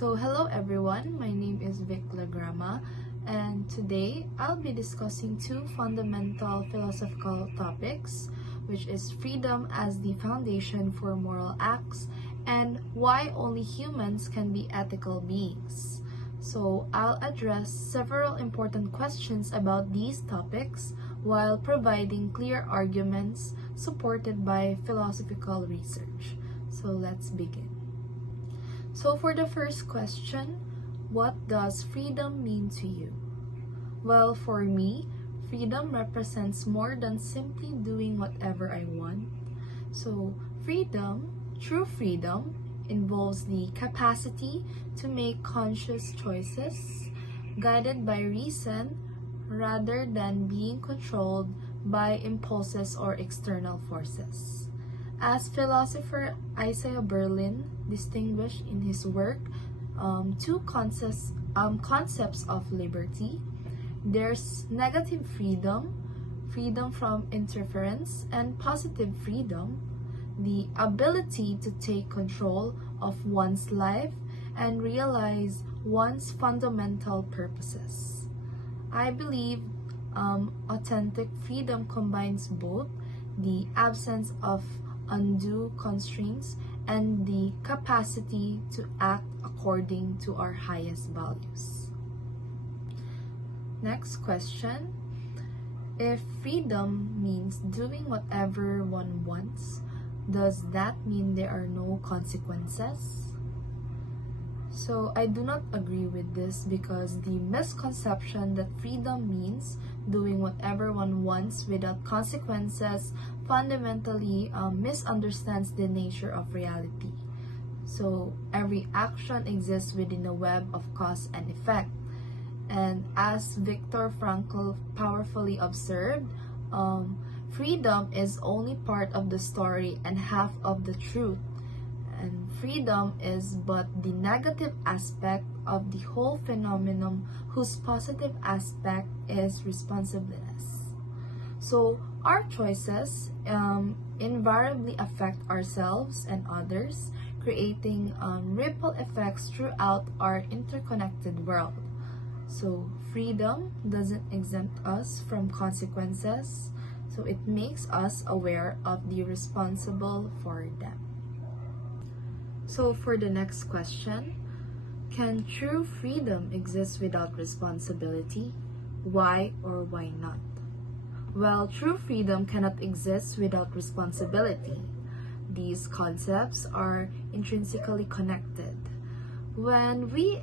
Hello everyone, my name is Lagrama, and today I'll be discussing two fundamental philosophical topics, which is freedom as the foundation for moral acts and why only humans can be ethical beings. I'll address several important questions about these topics while providing clear arguments supported by philosophical research. Let's begin. For the first question, what does freedom mean to you? Well, for me, freedom represents more than simply doing whatever I want. True freedom, involves the capacity to make conscious choices guided by reason rather than being controlled by impulses or external forces. As philosopher Isaiah Berlin distinguished in his work two concepts of liberty. There's negative freedom, freedom from interference, and positive freedom, the ability to take control of one's life and realize one's fundamental purposes. I believe authentic freedom combines both the absence of undue constraints and the capacity to act according to our highest values. Next question. If freedom means doing whatever one wants, does that mean there are no consequences? I do not agree with this because the misconception that freedom means doing whatever one wants without consequences fundamentally misunderstands the nature of reality. Every action exists within a web of cause and effect. And as Viktor Frankl powerfully observed, freedom is only part of the story and half of the truth. And freedom is but the negative aspect of the whole phenomenon whose positive aspect is responsiveness. Our choices invariably affect ourselves and others, creating ripple effects throughout our interconnected world. Freedom doesn't exempt us from consequences, so it makes us aware of the responsible for them. For the next question, can true freedom exist without responsibility? Why or why not? Well, true freedom cannot exist without responsibility. These concepts are intrinsically connected. When we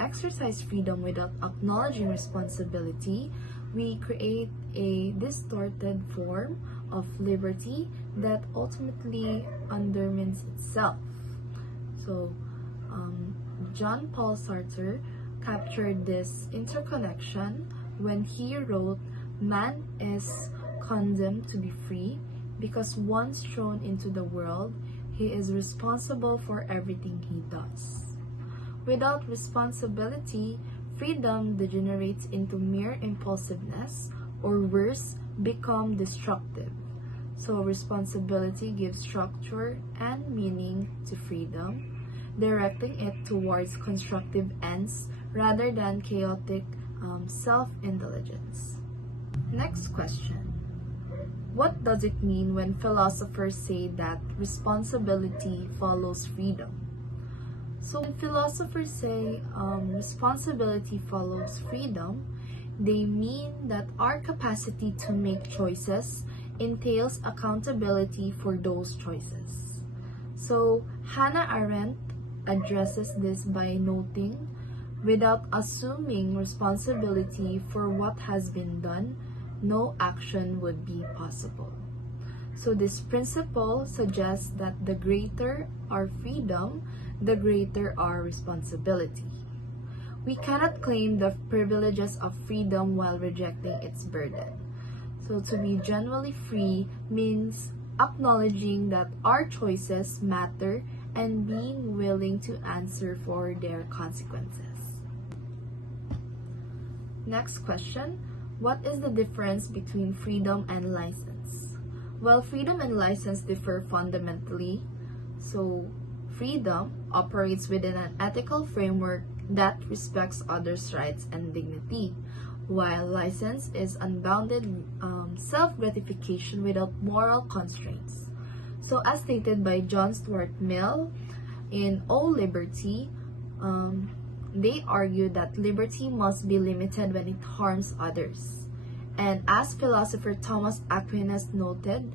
exercise freedom without acknowledging responsibility, we create a distorted form of liberty that ultimately undermines itself. John Paul Sartre captured this interconnection when he wrote, "Man is condemned to be free because once thrown into the world, he is responsible for everything he does." Without responsibility, freedom degenerates into mere impulsiveness, or worse, become destructive. Responsibility gives structure and meaning to freedom, directing it towards constructive ends rather than chaotic self-indulgence. Next question. What does it mean when philosophers say that responsibility follows freedom? When philosophers say responsibility follows freedom, they mean that our capacity to make choices entails accountability for those choices. Hannah Arendt addresses this by noting, without assuming responsibility for what has been done, no action would be possible. This principle suggests that the greater our freedom, the greater our responsibility. We cannot claim the privileges of freedom while rejecting its burden. To be genuinely free means acknowledging that our choices matter and being willing to answer for their consequences. Next question. What is the difference between freedom and license? Well, freedom and license differ fundamentally. freedom operates within an ethical framework that respects others' rights and dignity, while license is unbounded self-gratification without moral constraints. So as stated by John Stuart Mill in O Liberty, they argue that liberty must be limited when it harms others. And as philosopher Thomas Aquinas noted,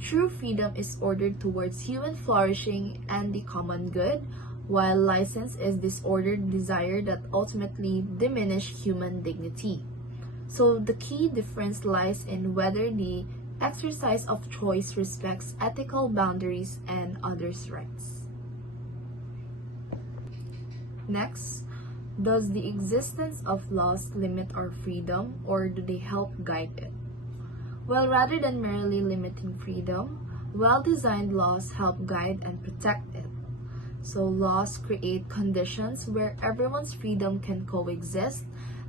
true freedom is ordered towards human flourishing and the common good, while license is disordered desire that ultimately diminish human dignity. So the key difference lies in whether the exercise of choice respects ethical boundaries and others' rights. Next, does the existence of laws limit our freedom, or do they help guide it? Well, rather than merely limiting freedom, well-designed laws help guide and protect it. So laws create conditions where everyone's freedom can coexist,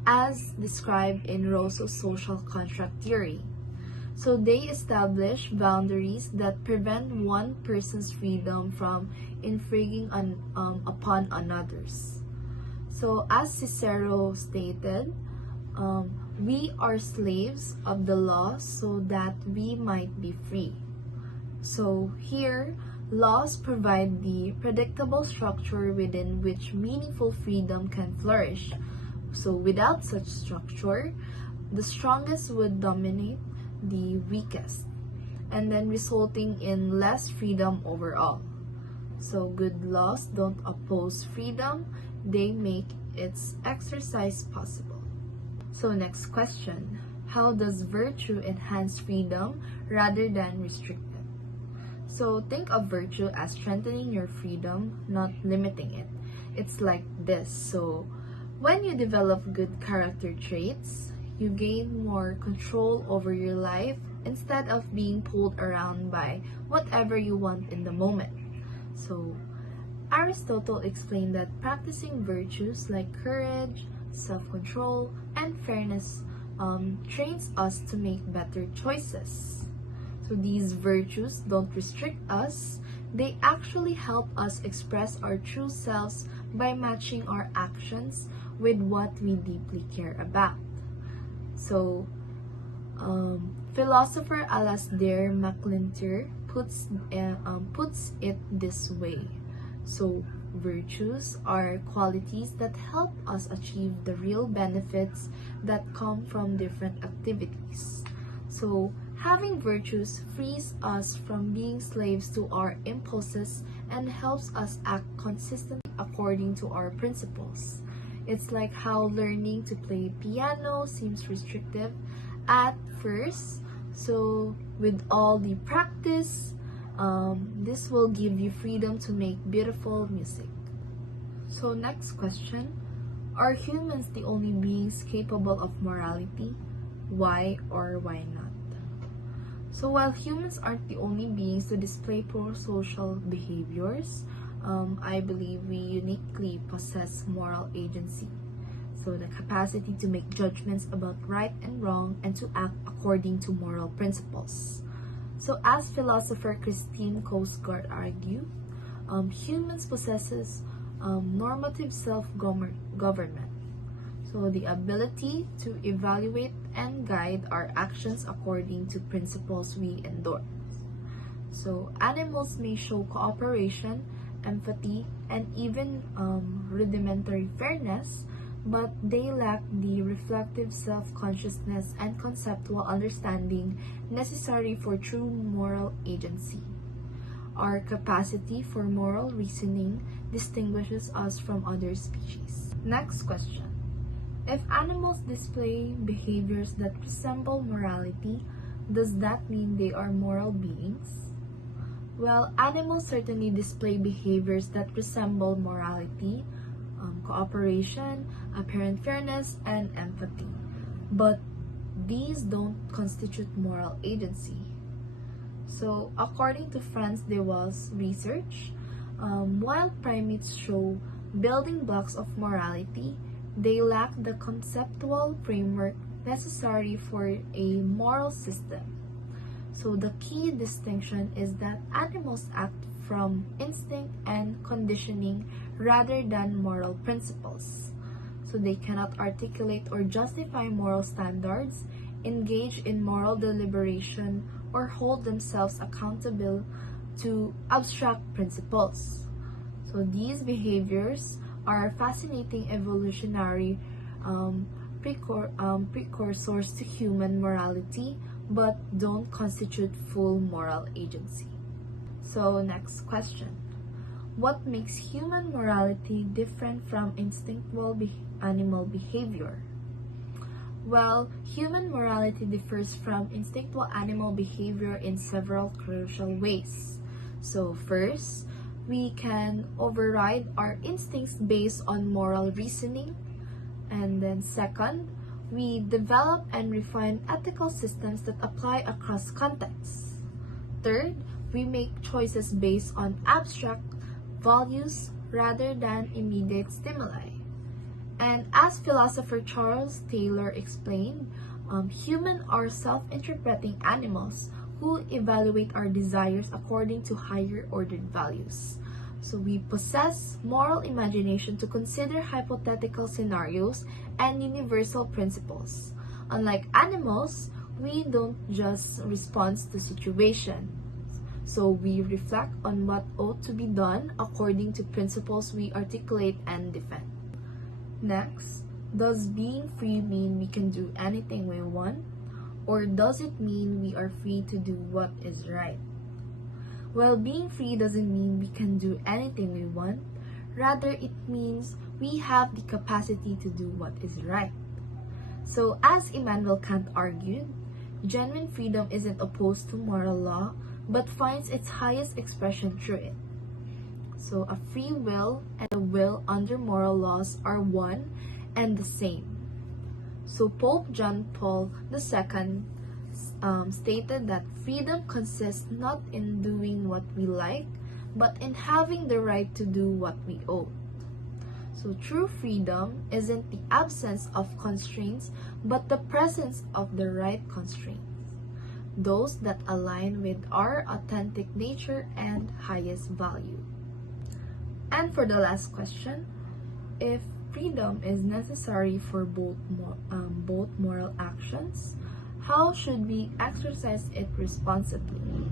as described in Rousseau's social contract theory. So they establish boundaries that prevent one person's freedom from infringing upon another's. So as Cicero stated, we are slaves of the law so that we might be free. So here, laws provide the predictable structure within which meaningful freedom can flourish. So without such structure, the strongest would dominate the weakest, and then resulting in less freedom overall. So good laws don't oppose freedom, they make its exercise possible. So next question, how does virtue enhance freedom rather than restrict it? So think of virtue as strengthening your freedom, not limiting it. It's like this. So when you develop good character traits, you gain more control over your life instead of being pulled around by whatever you want in the moment. So Aristotle explained that practicing virtues like courage, self-control, and fairness trains us to make better choices. So these virtues don't restrict us, they actually help us express our true selves by matching our actions with what we deeply care about. So, philosopher Alasdair MacIntyre puts it this way. So, virtues are qualities that help us achieve the real benefits that come from different activities. So, having virtues frees us from being slaves to our impulses and helps us act consistently according to our principles. It's like how learning to play piano seems restrictive at first. So with all the practice, this will give you freedom to make beautiful music. So next question, are humans the only beings capable of morality? Why or why not? So while humans aren't the only beings to display pro-social behaviors, I believe we uniquely possess moral agency. So the capacity to make judgments about right and wrong and to act according to moral principles. So as philosopher Christine Korsgaard argued, humans possesses normative self-government. So the ability to evaluate and guide our actions according to principles we endorse. So animals may show cooperation, empathy, and even rudimentary fairness, but they lack the reflective self-consciousness and conceptual understanding necessary for true moral agency. Our capacity for moral reasoning distinguishes us from other species. Next question. If animals display behaviors that resemble morality, does that mean they are moral beings? Well, animals certainly display behaviors that resemble morality, cooperation, apparent fairness, and empathy. But these don't constitute moral agency. So, according to Franz de Waal's research, while primates show building blocks of morality, they lack the conceptual framework necessary for a moral system. So the key distinction is that animals act from instinct and conditioning rather than moral principles. So they cannot articulate or justify moral standards, engage in moral deliberation, or hold themselves accountable to abstract principles. So these behaviors are fascinating evolutionary precursors to human morality, but don't constitute full moral agency. So next question. What makes human morality different from instinctual animal behavior? Well, human morality differs from instinctual animal behavior in several crucial ways. So first, we can override our instincts based on moral reasoning. And then second, we develop and refine ethical systems that apply across contexts. Third, we make choices based on abstract values rather than immediate stimuli. And as philosopher Charles Taylor explained, humans are self-interpreting animals who evaluate our desires according to higher ordered values. So we possess moral imagination to consider hypothetical scenarios and universal principles. Unlike animals, we don't just respond to situations. So we reflect on what ought to be done according to principles we articulate and defend. Next, does being free mean we can do anything we want? Or does it mean we are free to do what is right? Well, being free doesn't mean we can do anything we want. Rather, it means we have the capacity to do what is right. So, as Immanuel Kant argued, genuine freedom isn't opposed to moral law, but finds its highest expression through it. So, a free will and a will under moral laws are one and the same. So, Pope John Paul II stated that freedom consists not in doing what we like, but in having the right to do what we ought. So true freedom isn't the absence of constraints, but the presence of the right constraints, those that align with our authentic nature and highest value. And for the last question, if freedom is necessary for both moral actions, how should we exercise it responsibly?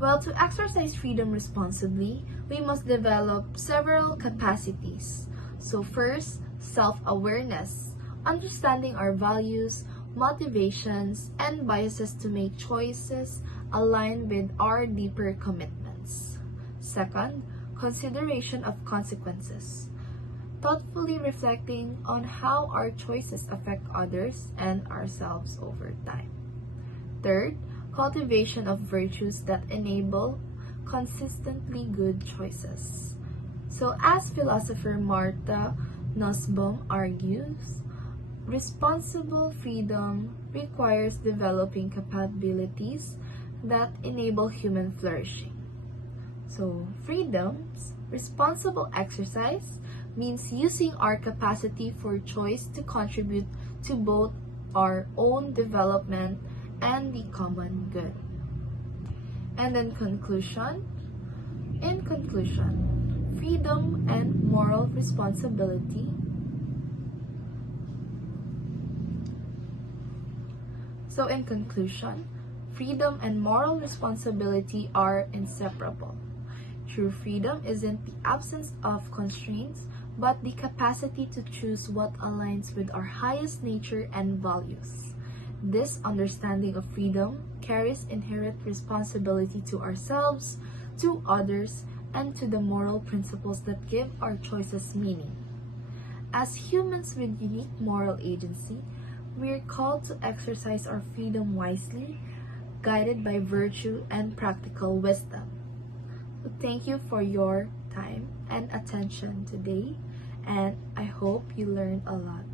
Well, to exercise freedom responsibly, we must develop several capacities. So first, self-awareness, understanding our values, motivations, and biases to make choices aligned with our deeper commitments. Second, consideration of consequences, thoughtfully reflecting on how our choices affect others and ourselves over time. Third, cultivation of virtues that enable consistently good choices. So as philosopher Martha Nussbaum argues, responsible freedom requires developing capabilities that enable human flourishing. So freedom's responsible exercise means using our capacity for choice to contribute to both our own development and the common good. And in conclusion, freedom and moral responsibility. So in conclusion, freedom and moral responsibility are inseparable. True freedom isn't the absence of constraints, but the capacity to choose what aligns with our highest nature and values. This understanding of freedom carries inherent responsibility to ourselves, to others, and to the moral principles that give our choices meaning. As humans with unique moral agency, we are called to exercise our freedom wisely, guided by virtue and practical wisdom. So thank you for your time and attention today, and I hope you learned a lot.